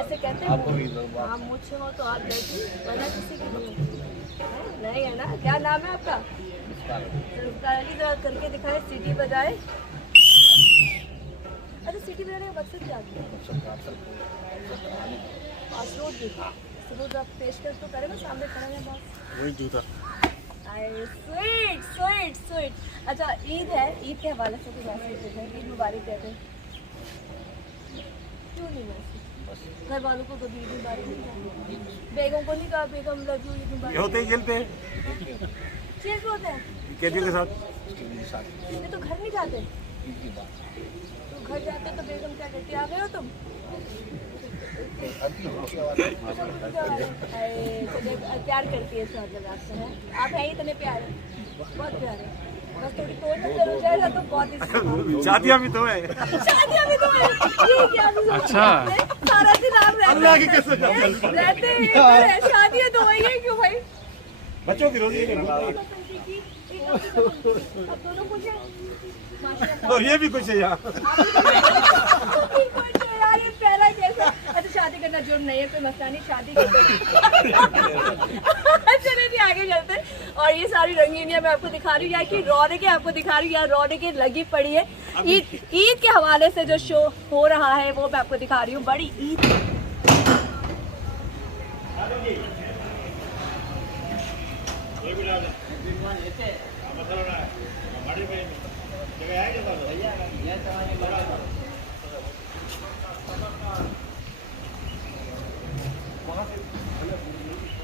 ऐसे कहते हैं हाँ मुझे हो तो आप बैठिए वरना किसी की नहीं है ना। क्या नाम है आपका? जरा करके दिखाए, सीटी बजाए। अच्छा सीटी बजाने का मकसद क्या है? रोज आप पेशकश तो करें, मैं सामने खड़ा है बात वही जूता स्वीट स्वीट स्वीट। अच्छा ईद है, ईद के हवाले से कुछ मैसेज देते हैं, ईद मुबारक कहते हैं, क्यों नहीं मैसेज? घर वालों को कभी ईद मुबारक नहीं कहा, बेगम को नहीं कहा बेगम लव यू ईद मुबारक? होते ही खेलते हैं चेक होते हैं कैदियों के साथ। ये तो घर नहीं जाते, तो घर जाते तो बेगम क्या कहती है, आ गए हो तुम? प्यार करती है इस मतलब आपसे है, आप हैं इतने प्यारे, बहुत प्यारे, बस थोड़ी तोड़ हो जाएगा तो बहुत ही शादियाँ भी तो है। शादियाँ भी तो है, ये क्या अच्छा सारा दिन आप अल्लाह की कसम रहते हैं, शादियाँ तो वही है क्यों भाई? बच्चों की रोजी अब दोनों कुछ है माशाल्लाह। और ये भी कुछ है यार। यार ये पहला कैसा? अच्छा शादी करना जुर्म नहीं है, कोई मसला नहीं, शादी चलिए जी आगे चलते हैं। और ये सारी रंगीनियां मैं आपको दिखा रही हूँ, यार की रौनकें आपको दिखा रही हूँ, यार रौनकें लगी पड़ी है। ईद के हवाले से जो शो हो रहा है वो मैं आपको दिखा रही हूँ, बड़ी ईद